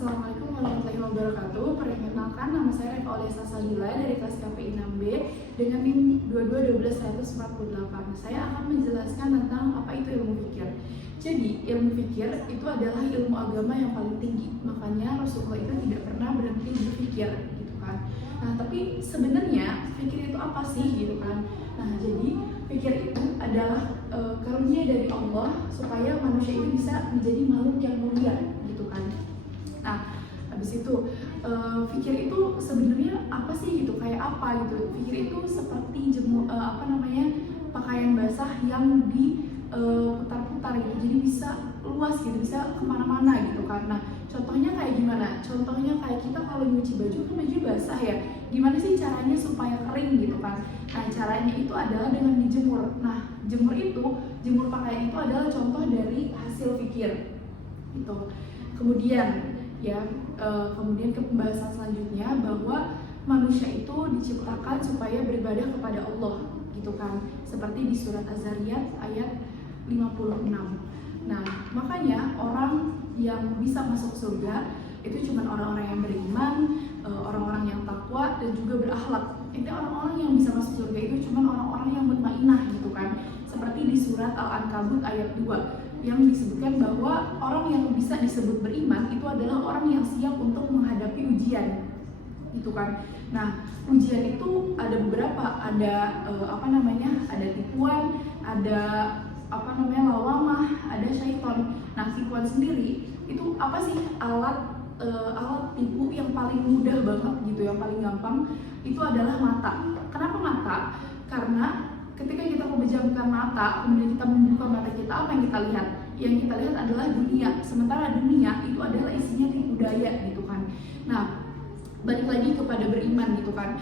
Assalamualaikum warahmatullahi wabarakatuh. Perkenalkan, nama saya Reva Olesa Salila dari kelas KPI 6B dengan NIM 2212148. Saya akan menjelaskan tentang apa itu ilmu fikir. Jadi, ilmu fikir itu adalah ilmu agama yang paling tinggi. Makanya Rasulullah itu tidak pernah berhenti berpikir, gitu kan. Nah, tapi sebenarnya fikir itu apa sih, gitu kan? Nah, jadi fikir itu adalah karunia dari Allah supaya manusia itu bisa menjadi makhluk yang mulia, gitu kan. Nah, habis itu fikir itu sebenarnya apa sih gitu, kayak apa gitu. Fikir itu seperti pakaian basah yang diputar-putar gitu, jadi bisa luas gitu, bisa kemana-mana gitu kan. Nah, contohnya kayak gimana? Contohnya kayak kita kalau nyuci baju kan baju basah ya, gimana sih caranya supaya kering gitu kan. Nah, caranya itu adalah dengan dijemur. Nah, jemur pakaian itu adalah contoh dari hasil fikir gitu. Kemudian ke pembahasan selanjutnya, bahwa manusia itu diciptakan supaya beribadah kepada Allah gitu kan, seperti di surat Az-Zariyat ayat 56. Nah, makanya orang yang bisa masuk surga itu cuma orang-orang yang beriman, orang-orang yang takwa dan juga berakhlak. Intinya orang-orang yang bisa masuk surga itu cuma orang-orang yang mutmainah gitu kan, seperti di surat Al-Ankabut ayat 2 yang disebutkan bahwa orang yang bisa disebut beriman itu adalah orang yang siap untuk menghadapi ujian, gitu kan. Nah, ujian itu ada beberapa, ada ada tipuan, ada lawamah, ada syaiton. Nah, tipuan sendiri itu apa sih? Alat tipu yang paling mudah banget gitu, yang paling gampang itu adalah mata. Kenapa mata? Karena ketika kita memejamkan mata, kemudian kita membuka mata kita, apa yang kita lihat? Yang kita lihat adalah dunia. Sementara dunia itu adalah isinya tipu daya gitu kan. Nah, balik lagi kepada beriman gitu kan.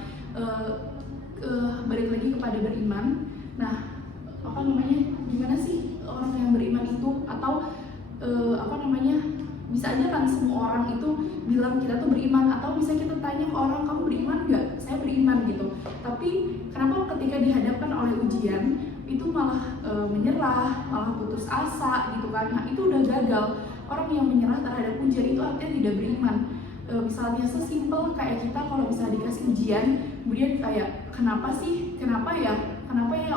Nah, gimana sih orang yang beriman itu? Atau bisa aja kan semua orang itu bilang kita tuh beriman, atau bisa kita tanya ke orang, kamu beriman nggak? Saya beriman gitu. Tapi kenapa ketika dihadapkan oleh ujian itu malah menyerah, malah putus asa gitu kan? Nah, itu udah gagal. Orang yang menyerah terhadap ujian itu artinya tidak beriman. Misalnya sesimpel kayak kita kalau bisa dikasih ujian, kemudian kayak kenapa ya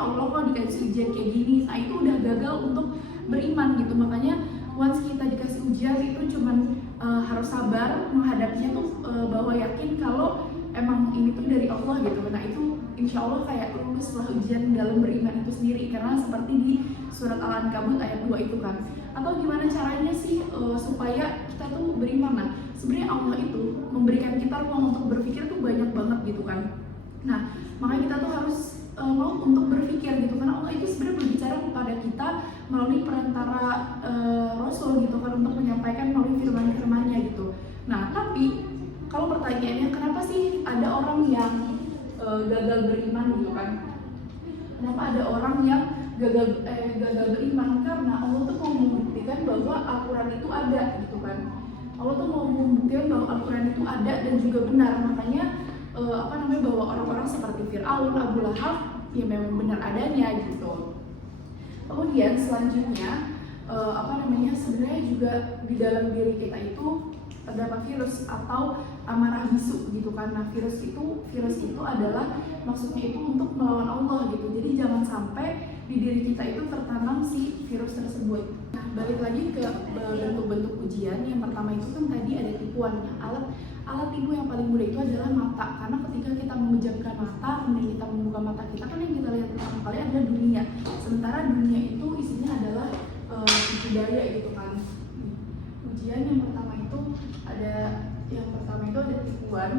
Allah kok dikasih ujian kayak gini? Nah, itu udah gagal untuk beriman gitu. Makanya once kita dikasih ujian itu cuman harus sabar menghadapinya tuh, bahwa yakin kalau emang ini tuh dari Allah gitu. Nah, itu insya Allah kayak lulus setelah ujian dalam beriman itu sendiri, karena seperti di surat Al-Ankabut ayat 2 itu kan. Atau gimana caranya sih supaya kita tuh beriman? Nah, sebenarnya Allah itu memberikan kita ruang untuk berpikir tuh banyak banget gitu kan. Nah, makanya kita tuh harus mau untuk berpikir gitu, karena Allah itu sebenarnya berbicara kepada kita melalui perantara Rasul gitu kan, untuk menyampaikan melalui firman-firmannya gitu. Nah, tapi kalau pertanyaannya kenapa sih ada orang yang gagal beriman gitu kan? Kenapa ada orang yang gagal beriman? Karena Allah tuh mau membuktikan bahwa Al-Quran itu ada gitu kan. Allah tuh mau membuktikan bahwa Al-Quran itu ada dan juga benar. Makanya bahwa orang-orang seperti Fir'aun, Abu Lahab ya memang benar adanya gitu. Kemudian selanjutnya sebenarnya juga di dalam diri kita itu terdapat virus atau amarah bisu gitu kan. Nah, virus itu adalah maksudnya itu untuk melawan Allah gitu. Jadi jangan sampai di diri kita itu tertanam si virus tersebut. Nah, balik lagi ke bentuk-bentuk ujian. Yang pertama itu kan tadi ada tipuannya. Alat tipu yang paling mudah itu adalah mata. Karena ketika kita memejamkan mata, kemudian kita membuka mata kita, kan yang kita lihat pertama kali adalah dunia. Sementara dunia itu isinya adalah tipu daya gitu kan. Ujian yang pertama itu ada tipuan,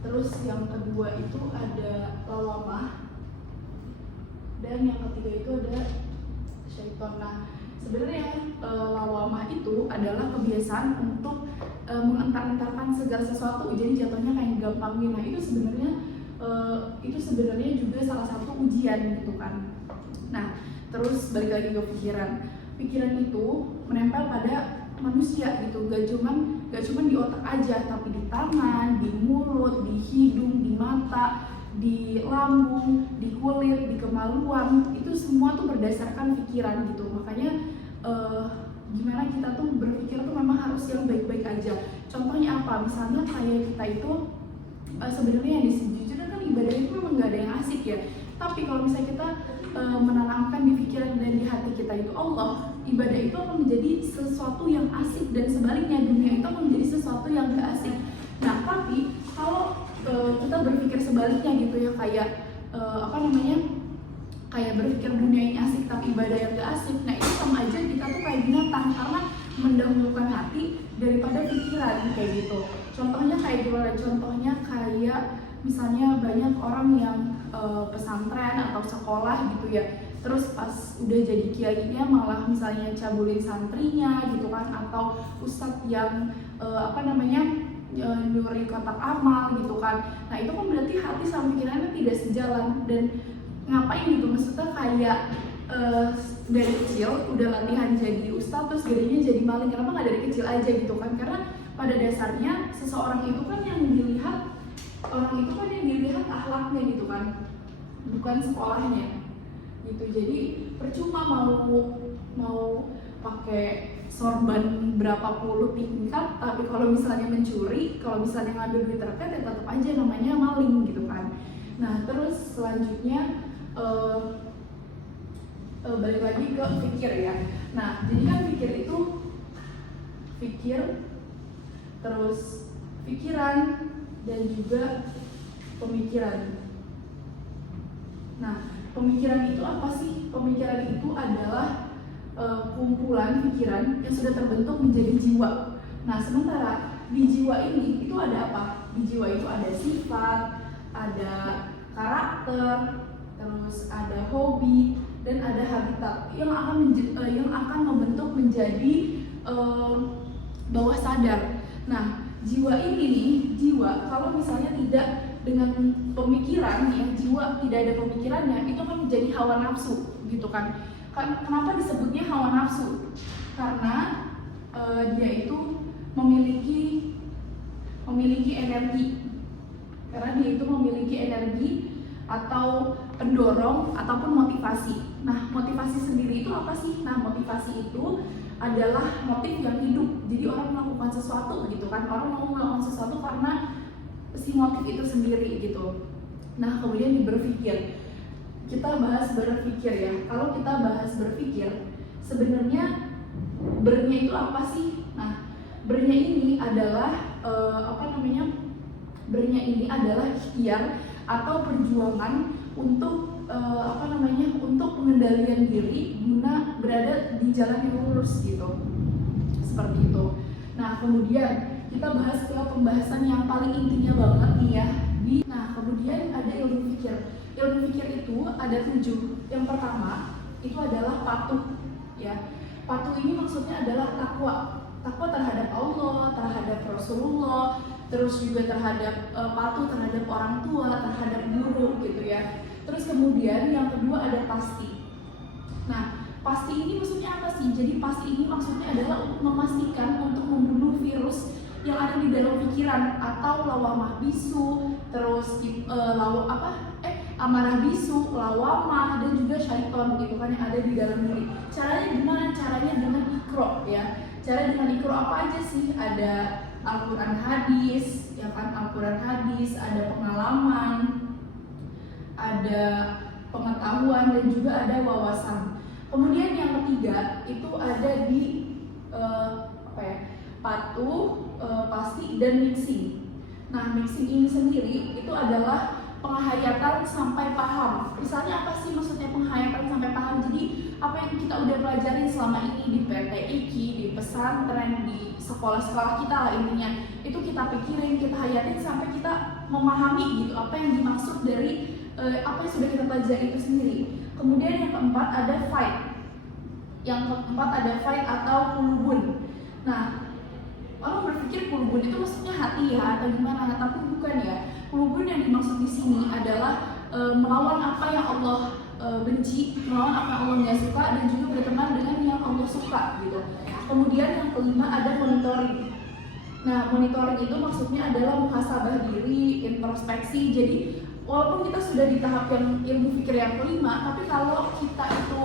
terus yang kedua itu ada lawamah, dan yang ketiga itu ada syaiton. Nah, sebenarnya lawamah itu adalah kebiasaan untuk mengentar-entarkan segala sesuatu, jadi jatuhnya kayak gampangin. Nah, itu sebenarnya juga salah satu ujian gitu kan. Nah, terus balik lagi ke pikiran itu menempel pada manusia gitu, gak cuman di otak aja, tapi di tangan, di mulut, di hidung, di mata, di lambung, di kulit, di kemaluan. Itu semua tuh berdasarkan pikiran gitu. Makanya gimana kita tuh berpikir tuh memang harus yang baik-baik aja. Contohnya apa? Misalnya kayak kita itu sebenarnya yang sejujurnya kan ibadah itu memang nggak ada yang asik ya. Tapi kalau misalnya kita menanamkan di pikiran dan di hati kita itu Allah, ibadah itu akan menjadi sesuatu yang asik, dan sebaliknya dunia itu akan menjadi sesuatu yang gak asik. Nah, tapi kalau kita berpikir sebaliknya gitu ya, kayak kayak berpikir dunia ini asik tapi ibadah yang gak asik, nah itu sama aja kita tuh kayak binatang, karena mendahulukan hati daripada pikiran kayak gitu. Contohnya kayak gimana? Contohnya kayak misalnya banyak orang yang pesantren atau sekolah gitu ya, terus pas udah jadi kiainya malah misalnya cabulin santrinya gitu kan, atau ustadz yang nyuri kotak amal gitu kan. Nah itu kan berarti hati sama pikirannya tidak sejalan, dan ngapain gitu, maksudnya kayak dari kecil udah latihan jadi ustadz terus gedenya jadi maling, kenapa nggak dari kecil aja gitu kan? Karena pada dasarnya seseorang itu kan yang dilihat, orang itu kan yang dilihat akhlaknya gitu kan, bukan sekolahnya gitu. Jadi percuma mau pakai sorban berapa puluh tingkat, tapi kalau misalnya mencuri, kalau misalnya ngambil duit terkait, ya tetap aja namanya maling gitu kan. Nah terus selanjutnya balik lagi ke pikir ya. Nah jadi kan pikir itu terus pikiran dan juga pemikiran. Nah pemikiran itu apa sih? Pemikiran itu adalah kumpulan pikiran yang sudah terbentuk menjadi jiwa. Nah sementara di jiwa ini itu ada apa? Di jiwa itu ada sifat, ada karakter, terus ada hobi, dan ada habitat yang akan membentuk menjadi bawah sadar. Nah jiwa ini nih, kalau misalnya tidak dengan pemikiran ya, jiwa tidak ada pemikirannya, itu akan menjadi hawa nafsu gitu kan. Kenapa disebutnya hawa nafsu? Karena dia itu memiliki energi. Karena dia itu memiliki energi atau pendorong ataupun motivasi. Nah, motivasi sendiri itu apa sih? Nah, motivasi itu adalah motif yang hidup. Jadi orang melakukan sesuatu gitu kan. Orang mau melakukan sesuatu karena si motif itu sendiri gitu. Nah, kemudian berpikir. Kita bahas berpikir ya. Kalau kita bahas berpikir, sebenarnya bernya itu apa sih? Nah, bernya ini adalah bernya ini adalah ikhtiar atau perjuangan untuk untuk pengendalian diri guna berada di jalan yang lurus gitu. Seperti itu. Nah, kemudian kita bahas ke pembahasan yang paling intinya banget nih ya. Nah, kemudian ada ilmu pikir. Ilmu pikir itu ada 7. Yang pertama itu adalah patuh ya. Patuh ini maksudnya adalah takwa terhadap Allah, terhadap Rasulullah, terus juga terhadap patuh terhadap orang tua, terhadap guru gitu ya. Terus kemudian yang kedua ada pasti. Nah, pasti ini maksudnya apa sih? Jadi pasti ini maksudnya adalah untuk memastikan, untuk membunuh virus yang ada di dalam pikiran, atau lawamah bisu, terus amarah bisu, lawamah, dan juga syaiton gitu kan yang ada di dalam diri. Caranya gimana? Caranya dengan ikro ya. Cara dengan ikro apa aja sih? Ada Al-Quran hadis, ya kan, Al-Quran hadis, ada pengalaman, ada pengetahuan, dan juga ada wawasan. Kemudian yang ketiga itu ada di patuh, pasti, dan mixing. Nah, mixing ini sendiri itu adalah penghayatan sampai paham. Misalnya apa sih maksudnya penghayatan sampai paham? Jadi apa yang kita udah pelajarin selama ini di PTIQ, di pesantren, di sekolah-sekolah kita lah intinya, itu kita pikirin, kita hayatin sampai kita memahami gitu apa yang dimaksud dari apa yang sudah kita pelajari itu sendiri. Kemudian yang keempat ada fight. Yang keempat ada fight atau kulubun. Nah, orang berpikir kulubun itu maksudnya hati ya atau gimana, tapi bukan ya. Kulubun yang dimaksud di sini adalah melawan apa yang Allah benci, melawan apa yang Allah nggak suka, dan juga berteman dengan yang Allah suka gitu. Kemudian yang kelima ada monitoring. Nah, monitoring itu maksudnya adalah muhasabah diri, introspeksi. Jadi walaupun kita sudah di tahap yang ilmu pikir yang kelima, tapi kalau kita itu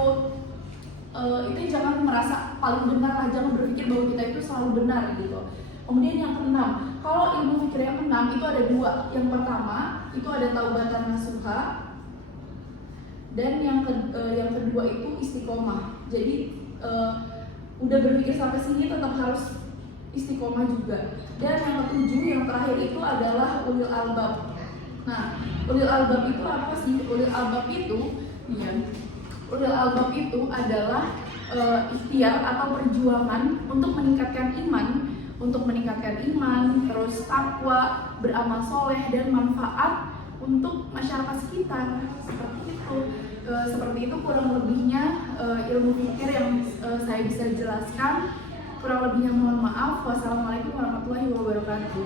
itu jangan merasa paling benar lah, jangan berpikir bahwa kita itu selalu benar gitu. Kemudian yang keenam, kalau ilmu fikir yang keenam itu ada dua. Yang pertama itu ada taubatan nasuha, dan yang kedua itu istiqomah. Jadi udah berpikir sampai sini tetap harus istiqomah juga. Dan yang ketujuh, yang terakhir itu adalah ulil albab. Nah, ulil albab itu apa sih? Ulil albab itu, ulil albab itu adalah ikhtiar atau perjuangan untuk meningkatkan iman, terus takwa, beramal soleh, dan manfaat untuk masyarakat sekitar. Seperti itu. Seperti itu kurang lebihnya ilmu fikir yang saya bisa jelaskan. Kurang lebihnya mohon maaf. Wassalamualaikum warahmatullahi wabarakatuh.